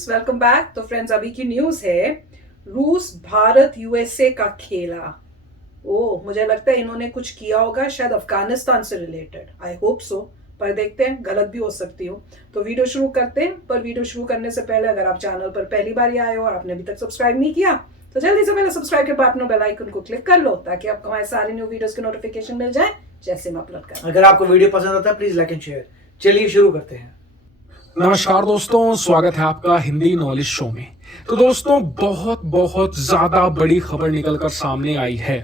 Friends, welcome back. तो friends, अभी की न्यूज है रूस भारत यूएसए का खेला। ओ, मुझे लगता है इन्होंने कुछ किया होगा, शायद अफगानिस्तान से रिलेटेड। आई होप सो, पर देखते हैं, गलत भी हो सकती हूँ। तो वीडियो शुरू करते हैं, पर वीडियो शुरू करने से पहले अगर आप चैनल पर पहली बार आए हो और आपने अभी तक सब्सक्राइब नहीं किया तो जल्दी से पहले सब्सक्राइब के बटन बेल आइकन को क्लिक कर लो ताकि आपको हमारे सारे न्यू वीडियोस के नोटिफिकेशन मिल जाए जैसे मैं अपलोड करूं। अगर आपको वीडियो पसंद आता है प्लीज लाइक एंड शेयर। चलिए शुरू करते हैं। नमस्कार दोस्तों, स्वागत है आपका हिंदी नॉलेज शो में। तो दोस्तों, बहुत बहुत ज्यादा बड़ी खबर निकलकर सामने आई है।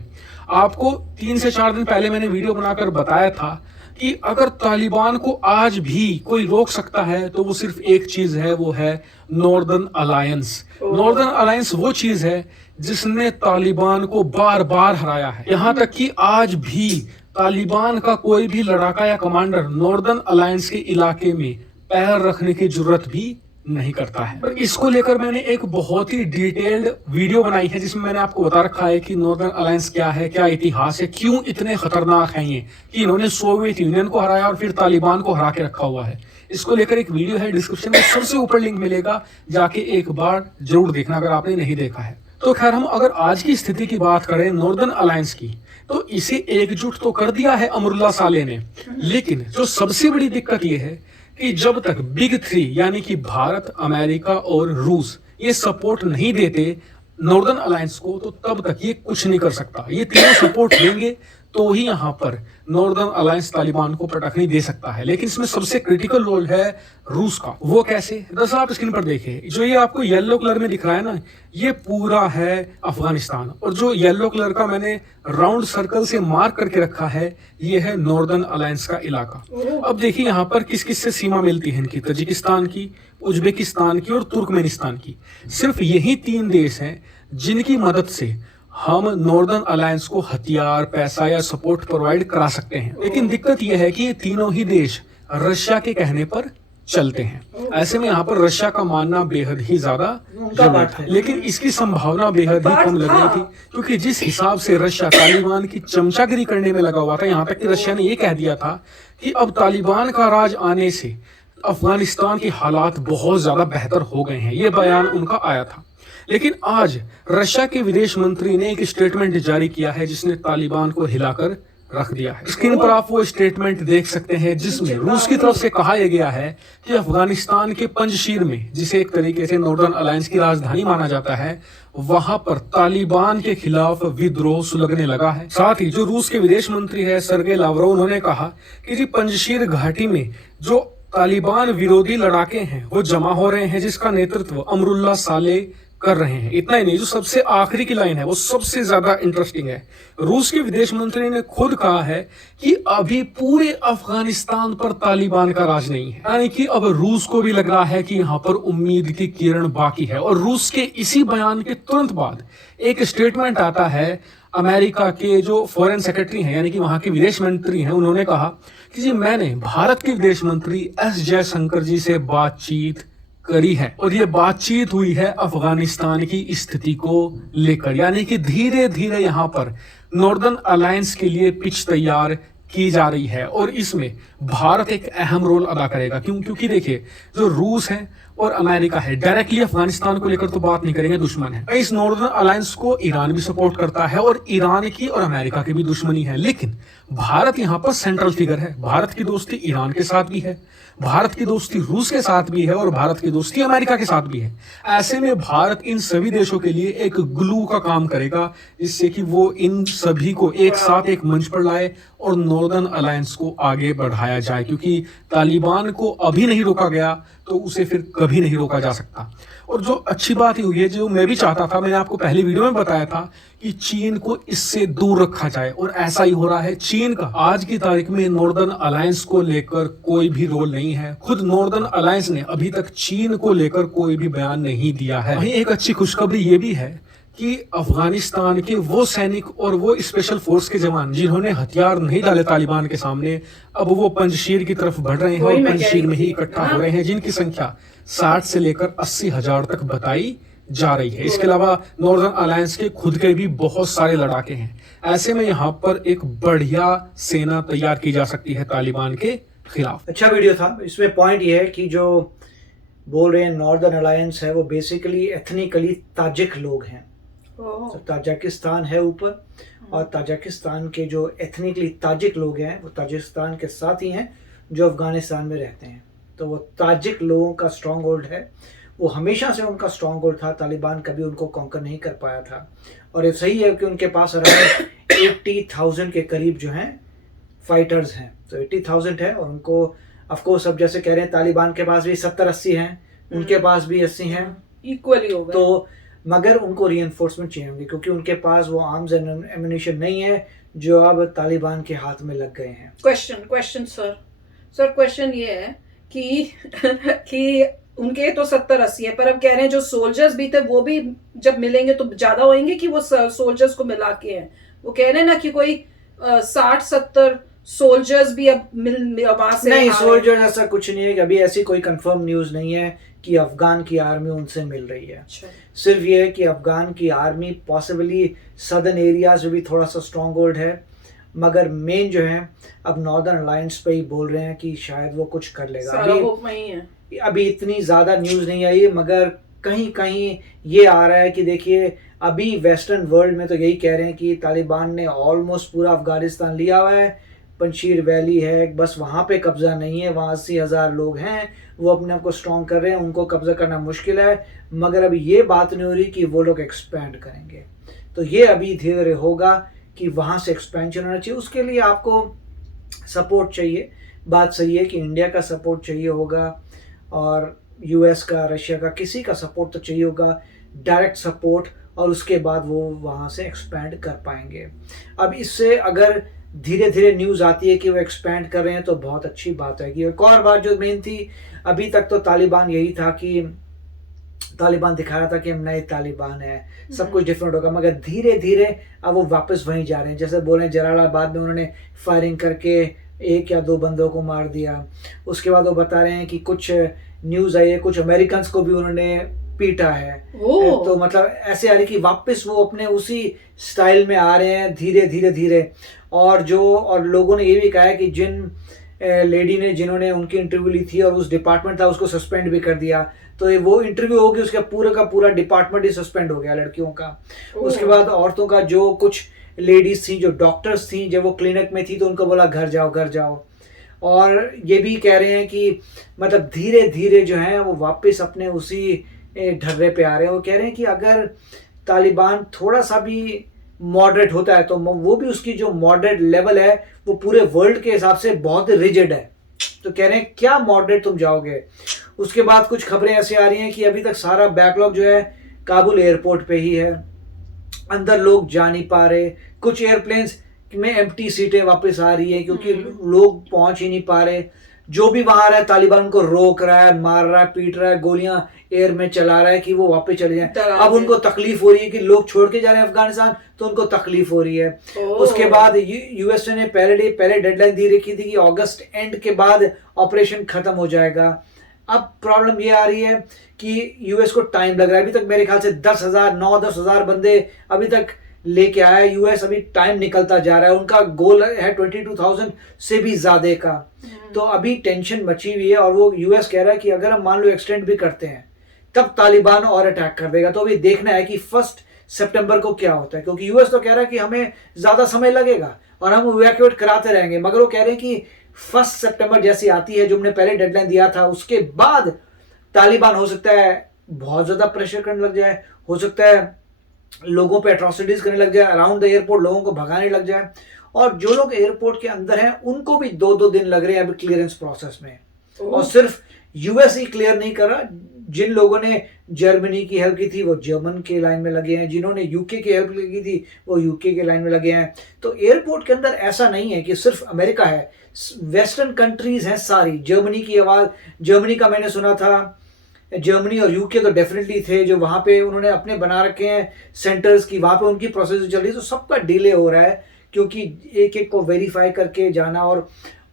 आपको 3 से 4 दिन पहले मैंने वीडियो बनाकर बताया था कि अगर तालिबान को आज भी कोई रोक सकता है तो वो सिर्फ एक चीज है, वो है नॉर्दर्न अलायंस। नॉर्दर्न अलायंस वो चीज है जिसने तालिबान को बार बार हराया है। यहां तक कि आज भी तालिबान का कोई भी लड़ाका या कमांडर नॉर्दर्न अलायंस के इलाके में पैर रखने की जरूरत भी नहीं करता है। पर इसको लेकर मैंने एक बहुत ही डिटेल्ड वीडियो बनाई है जिसमें मैंने आपको बता रखा है कि नॉर्दर्न अलायंस क्या है, क्या इतिहास है, क्यों इतने खतरनाक हैं ये, कि इन्होंने सोवियत यूनियन को हराया और फिर तालिबान को हरा के रखा हुआ है। इसको लेकर एक वीडियो है, डिस्क्रिप्शन में सबसे ऊपर लिंक मिलेगा, जाके एक बार जरूर देखना अगर आपने नहीं देखा है। तो खैर, हम अगर आज की स्थिति की बात करें नॉर्दर्न अलायंस की, तो इसे एकजुट तो कर दिया है अमरुल्लाह साले ने, लेकिन जो सबसे बड़ी दिक्कत यह है कि जब तक बिग 3 यानी कि भारत, अमेरिका और रूस ये सपोर्ट नहीं देते नॉर्दर्न अलायंस को, तो तब तक ये कुछ नहीं कर सकता। ये तीनों सपोर्ट देंगे तो ही यहां पर नॉर्दर्न अलायंस तालिबान को पटखनी दे सकता है। लेकिन इसमें सबसे क्रिटिकल रोल है रूस का। वो कैसे? दरअसल आप स्क्रीन पर देखिए, जो ये आपको येलो कलर में दिख रहा है ना, ये पूरा है अफगानिस्तान, और जो येलो कलर का मैंने राउंड सर्कल से मार्क करके रखा है, ये है नॉर्दर्न अलायंस का इलाका। अब देखिए यहाँ पर किस किस से सीमा मिलती है इनकी, तजिकिस्तान की, उज्बेकिस्तान की और तुर्कमेनिस्तान की। सिर्फ यही 3 देश हैं जिनकी मदद से हम नॉर्दर्न अलायंस को हथियार, पैसा या सपोर्ट प्रोवाइड करा सकते हैं। लेकिन दिक्कत यह है कि ये तीनों ही देश रशिया के कहने पर चलते हैं। ऐसे में यहाँ पर रशिया का मानना बेहद ही ज्यादा जरूरी था, लेकिन इसकी संभावना बेहद ही कम लग रही थी, क्योंकि जिस हिसाब से रशिया तालिबान की चमचागिरी करने में लगा हुआ था, यहाँ तक कि रशिया ने यह कह दिया था कि अब तालिबान का राज आने से अफगानिस्तान के हालात बहुत ज्यादा बेहतर हो गए हैं। ये बयान उनका आया था। लेकिन आज रशिया के विदेश मंत्री ने एक स्टेटमेंट जारी किया है जिसने तालिबान को हिलाकर रख दिया है। स्क्रीन पर आप वो स्टेटमेंट देख सकते हैं जिसमें रूस की तरफ से कहा यह गया है कि अफगानिस्तान के पंजशीर में, जिसे एक तरीके से नॉर्दर्न अलायंस की राजधानी माना जाता है, वहां पर तालिबान के खिलाफ विद्रोह सुलगने लगा है। साथ ही जो रूस के विदेश मंत्री है सर्गे लावरोव, उन्होंने कहा कि जी पंजशीर घाटी में जो तालिबान विरोधी लड़ाके हैं वो जमा हो रहे हैं, जिसका नेतृत्व अमरुल्लाह साले कर रहे हैं। इतना ही नहीं, जो सबसे आखिरी की लाइन है वो सबसे ज्यादा इंटरेस्टिंग है। रूस के विदेश मंत्री ने खुद कहा है कि अभी पूरे अफगानिस्तान पर तालिबान का राज नहीं है, यानी कि अब रूस को भी लग रहा है कि यहाँ पर उम्मीद की किरण बाकी है। और रूस के इसी बयान के तुरंत बाद एक स्टेटमेंट आता है अमेरिका के जो फॉरेन सेक्रेटरी हैं, यानी कि वहां के विदेश मंत्री हैं, उन्होंने कहा कि जी मैंने भारत के विदेश मंत्री एस जयशंकर जी से बातचीत करी है और ये बातचीत हुई है अफगानिस्तान की स्थिति को लेकर, यानी कि धीरे धीरे यहाँ पर नॉर्दर्न अलायंस के लिए पिच तैयार की जा रही है। और इसमें भारत एक अहम रोल अदा करेगा। क्यों? क्योंकि देखिए, जो रूस है और अमेरिका है, डायरेक्टली अफगानिस्तान को लेकर तो बात नहीं करेंगे, दुश्मन है। इस नॉर्दर्न अलायंस को ईरान भी सपोर्ट करता है और ईरान की और अमेरिका की भी दुश्मनी है। लेकिन भारत यहाँ पर सेंट्रल फिगर है। भारत की दोस्ती ईरान के साथ भी है, भारत की दोस्ती रूस के साथ भी है और भारत की दोस्ती अमेरिका के साथ भी है। ऐसे में भारत इन सभी देशों के लिए एक ग्लू का काम करेगा, जिससे कि वो इन सभी को एक साथ एक मंच पर लाए और नॉर्दर्न अलायंस को आगे बढ़ाया जाए। क्योंकि तालिबान को अभी नहीं रोका गया तो उसे फिर कभी नहीं रोका जा सकता। और जो अच्छी बात हुई है, जो मैं भी चाहता था, मैंने आपको पहली वीडियो में बताया था कि चीन को इससे दूर रखा जाए, और ऐसा ही हो रहा है। चीन का आज की तारीख में नॉर्दर्न अलायंस को लेकर कोई भी रोल नहीं है। खुद नॉर्दर्न अलायंस ने अभी तक चीन को लेकर कोई भी बयान नहीं दिया है। वहीं एक अच्छी खुशखबरी ये भी है कि अफगानिस्तान के वो सैनिक और वो स्पेशल फोर्स के जवान जिन्होंने हथियार नहीं डाले तालिबान के सामने, अब वो पंजशीर की तरफ बढ़ रहे हैं और पंजशीर में ही इकट्ठा हो रहे हैं, जिनकी संख्या 60 से लेकर 80 हजार तक बताई जा रही है। इसके अलावा नॉर्दर्न अलायंस के खुद के भी बहुत सारे लड़ाके हैं। ऐसे में यहाँ पर एक बढ़िया सेना तैयार की जा सकती है तालिबान के खिलाफ। अच्छा वीडियो था। इसमें पॉइंट ये है कि जो बोल रहे हैं नॉर्दर्न अलायंस है वो बेसिकली एथनिकली ताजिक लोग हैं। ओह, तो ताजिकिस्तान है ऊपर, और ताजिकिस्तान के जो एथनिकली ताजिक लोग हैं वो ताजिकिस्तान के साथ ही हैं जो अफगानिस्तान में रहते हैं। तो वो ताजिक लोगों का स्ट्रॉन्ग होल्ड है, वो हमेशा से उनका स्ट्रॉन्ग होल्ड था। तालिबान कभी उनको कॉन्कर नहीं कर पाया था। और ये सही है कि उनके पास अराउंड 80,000 के करीब जो हैं फाइटर्स हैं। तो 80,000 है, और उनको ऑफकोर्स अब जैसे कह रहे हैं तालिबान के पास भी 70-80 हैं, उनके पास भी 80 हैं। इक्वली हो गए। तो मगर उनको रीइंफोर्समेंट चाहिए होंगे क्योंकि उनके पास वो आर्म्स एंड एम्यूनिशन नहीं है जो अब तालिबान के हाथ में लग गए हैं। क्वेश्चन सर क्वेश्चन ये है कि कि उनके तो 70-80 है, पर अब कह रहे हैं जो सोल्जर्स भी थे वो भी जब मिलेंगे तो ज्यादा होंगे कि वो सोल्जर्स को मिला के हैं। वो कह रहे हैं ना कि कोई 60-70 सोल्जर्स भी अब वहां से नहीं, आ रहे हैं। सोल्जर्स ऐसा कुछ नहीं है कि अभी ऐसी कोई कंफर्म न्यूज नहीं है कि अफगान की आर्मी उनसे मिल रही है। अच्छा, सिर्फ ये है कि अफगान की आर्मी पॉसिबली सदर्न एरियाज में भी थोड़ा सा स्ट्रॉन्ग होल्ड है, मगर मेन जो है अब नॉर्दर्न अलायंस पे ही बोल रहे हैं कि शायद वो कुछ कर लेगा। सारा होप वही है। अभी इतनी ज़्यादा न्यूज़ नहीं आई, मगर कहीं कहीं ये आ रहा है कि देखिए अभी वेस्टर्न वर्ल्ड में तो यही कह रहे हैं कि तालिबान ने ऑलमोस्ट पूरा अफगानिस्तान लिया हुआ है। पंशीर वैली है, बस वहाँ पे कब्ज़ा नहीं है, वहाँ 80,000 लोग हैं, वो अपने आप को स्ट्रॉन्ग कर रहे हैं, उनको कब्ज़ा करना मुश्किल है। मगर अभी ये बात नहीं हो रही कि वो लोग एक्सपैंड करेंगे। तो ये अभी धीरे धीरे होगा कि वहाँ से एक्सपेंशन होना चाहिए। उसके लिए आपको सपोर्ट चाहिए। बात सही है कि इंडिया का सपोर्ट चाहिए होगा, और यूएस का, रशिया का, किसी का सपोर्ट तो चाहिए होगा, डायरेक्ट सपोर्ट, और उसके बाद वो वहाँ से एक्सपैंड कर पाएंगे। अब इससे अगर धीरे धीरे न्यूज़ आती है कि वो एक्सपैंड कर रहे हैं तो बहुत अच्छी बात है। कि एक और बात जो मेन थी, अभी तक तो तालिबान यही था कि तालिबान दिखा रहा था कि हम नए तालिबान है, सब कुछ डिफरेंट होगा, मगर धीरे धीरे अब वो वापस वहीं जा रहे हैं। जैसे बोले जलालाबाद में उन्होंने फायरिंग करके 1 या 2 बंदों को मार दिया। उसके बाद वो बता रहे हैं कि कुछ न्यूज़ आई है कुछ अमेरिकन को भी उन्होंने पीटा है। तो मतलब ऐसे आ रही कि वापस वो अपने उसी स्टाइल में आ रहे हैं धीरे धीरे धीरे। और लोगों ने ये भी कहा है कि जिन लेडी ने जिन्होंने उनकी इंटरव्यू ली थी और उस डिपार्टमेंट था उसको सस्पेंड भी कर दिया। तो ये वो इंटरव्यू होगी, उसका पूरा का पूरा डिपार्टमेंट ही सस्पेंड हो गया लड़कियों का। उसके बाद औरतों का, जो कुछ लेडीज थी जो डॉक्टर्स थी, जब वो क्लिनिक में थी तो उनको बोला घर जाओ घर जाओ। और ये भी कह रहे हैं कि मतलब धीरे धीरे जो है वो वापस अपने उसी ढर्रे पे आ रहे हैं। वो कह रहे हैं कि अगर तालिबान थोड़ा सा भी मॉडरेट होता है तो वो भी उसकी जो मॉडरेट लेवल है वो पूरे वर्ल्ड के हिसाब से बहुत रिजिड है। तो कह रहे हैं क्या मॉडरेट तुम जाओगे। उसके बाद कुछ खबरें ऐसी आ रही हैं कि अभी तक सारा बैकलॉग जो है काबुल एयरपोर्ट पे ही है, अंदर लोग जा नहीं पा रहे। कुछ एयरप्लेन्स में एम्प्टी सीटें वापस आ रही है क्योंकि लोग पहुंच ही नहीं पा रहे। जो भी वहां आ रहा है तालिबान को रोक रहा है, मार रहा है, पीट रहा है, गोलियां एयर में चला रहा है कि वो वापस चले जाएं। अब उनको तकलीफ हो रही है कि लोग छोड़ के जा रहे हैं अफगानिस्तान, तो उनको तकलीफ हो रही है। उसके बाद यूएसए ने पहले डेडलाइन दी रखी थी कि अगस्त एंड के बाद ऑपरेशन खत्म हो जाएगा। अब प्रॉब्लम ये आ रही है कि यूएस को टाइम लग रहा है। अभी तक मेरे ख्याल से 10,000 बंदे अभी तक लेके आया है यूएस। अभी टाइम निकलता जा रहा है, उनका गोल है 22,000 से भी ज्यादा का। तो अभी टेंशन मची हुई है, और वो यूएस कह रहा है कि अगर हम मान लो एक्सटेंड भी करते हैं तब तालिबान और अटैक कर देगा। तो अभी देखना है कि 1 सितंबर को क्या होता है, क्योंकि यूएस तो कह रहा है कि हमें ज्यादा समय लगेगा और हम इवैक्यूएट कराते रहेंगे, मगर वो कह रहे हैं कि 1 सितंबर जैसी आती है जो हमने पहले डेडलाइन दिया था, उसके बाद तालिबान हो सकता है बहुत ज्यादा प्रेशर करने लग जाए, हो सकता है लोगों पे एट्रोसिटीज करने लग जाए, अराउंड द एयरपोर्ट लोगों को भगाने लग जाए। और जो लोग एयरपोर्ट के अंदर हैं उनको भी 2-2 दिन लग रहे हैं अभी क्लियरेंस प्रोसेस में। और सिर्फ यूएस ही क्लियर नहीं कर रहा, जिन लोगों ने जर्मनी की हेल्प की थी वो जर्मन के लाइन में लगे हैं, जिन्होंने यूके की हेल्प की थी वो यूके के लाइन में लगे हैं। तो एयरपोर्ट के अंदर ऐसा नहीं है कि सिर्फ अमेरिका है, वेस्टर्न कंट्रीज हैं सारी। जर्मनी की आवाज, जर्मनी का मैंने सुना था, जर्मनी और यूके तो डेफिनेटली थे जो वहां पे उन्होंने अपने बना रखे हैं सेंटर्स की, वहां पे उनकी प्रोसेस चल रही है। तो सबका डिले हो रहा है क्योंकि एक एक को वेरीफाई करके जाना।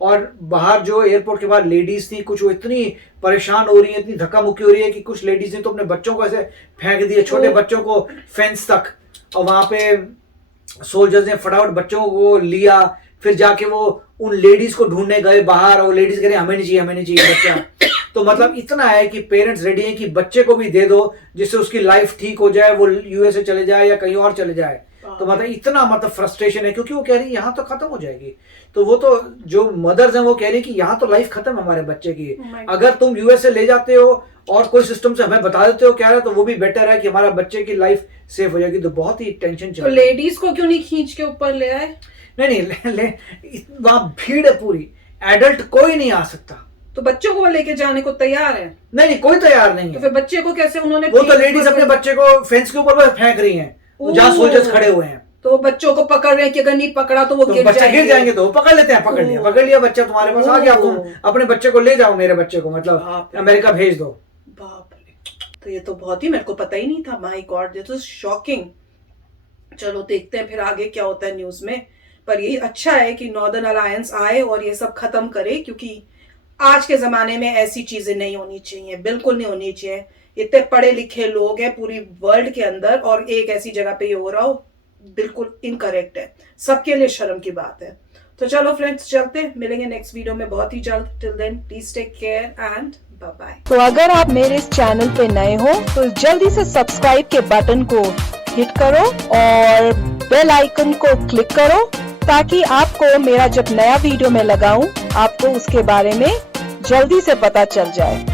और बाहर जो एयरपोर्ट के बाहर लेडीज थी कुछ, वो इतनी परेशान हो रही है, इतनी धक्का मुक्की हो रही है कि कुछ लेडीज ने तो अपने बच्चों को ऐसे फेंक दिए, छोटे बच्चों को फेंस तक। और वहां पे सोल्जर्स ने फटाफट बच्चों को लिया, फिर जाके वो उन लेडीज को ढूंढने गए बाहर, और लेडीज कह रहे हमें नहीं चाहिए, हमें नहीं चाहिए बच्चा। तो मतलब इतना है कि पेरेंट्स रेडी हैं कि बच्चे को भी दे दो जिससे उसकी लाइफ ठीक हो जाए, वो यूएसए चले जाए या कहीं और चले जाए। तो मतलब इतना मतलब फ्रस्ट्रेशन है, क्योंकि वो कह रही है यहाँ तो खत्म हो जाएगी। तो वो तो जो मदर्स हैं वो कह रही है कि यहाँ तो लाइफ खत्म है हमारे बच्चे की, अगर तुम यूएसए ले जाते हो और कोई सिस्टम से हमें बता देते हो क्या है, तो वो भी बेटर है कि हमारा बच्चे की लाइफ सेफ हो जाएगी। तो बहुत ही टेंशन चल तो रही है। लेडीज को क्यों नहीं खींच के ऊपर ले आए? नहीं, वहां भीड़ है पूरी, एडल्ट कोई नहीं आ सकता। तो बच्चों को लेके जाने को तैयार है? नहीं, कोई तैयार नहीं तो है। फिर बच्चे को कैसे उन्होंने? वो तो लेडीज अपने बच्चे को फेंस के ऊपर फेंक रही हैं जहां सोल्जर्स खड़े हुए हैं। तो बच्चों को पकड़ रहे हैं कि अगर नहीं पकड़ा तो वो तो बच्चे गिर जाएंगे, तो वो पकड़ लेते हैं। पकड़ लिया बच्चा तुम्हारे पास आ गया, तुम अपने बच्चे को ले जाओ, मेरे बच्चे को मतलब अमेरिका भेज दो। बाप रे, तो ये तो बहुत ही, मेरे को पता ही नहीं था। माय गॉड, ये तो शॉकिंग। चलो देखते हैं फिर आगे क्या होता है न्यूज में। पर ये अच्छा है कि नॉर्दर्न अलायंस आए और ये सब खत्म करे, क्योंकि आज के जमाने में ऐसी चीजें नहीं होनी चाहिए, बिल्कुल नहीं होनी चाहिए। इतने पढ़े लिखे लोग हैं पूरी वर्ल्ड के अंदर और एक ऐसी जगह पे ये हो रहा हो, बिल्कुल इनकरेक्ट है, सबके लिए शर्म की बात है। तो चलो फ्रेंड्स, चलते हैं, मिलेंगे नेक्स्ट वीडियो में बहुत ही जल्द। Till then please take care and bye bye. तो अगर आप मेरे इस चैनल पे नए हो तो जल्दी से सब्सक्राइब के बटन को हिट करो और बेल आइकन को क्लिक करो, ताकि आपको मेरा जब नया वीडियो मैं लगाऊं आपको उसके बारे में जल्दी से पता चल जाए।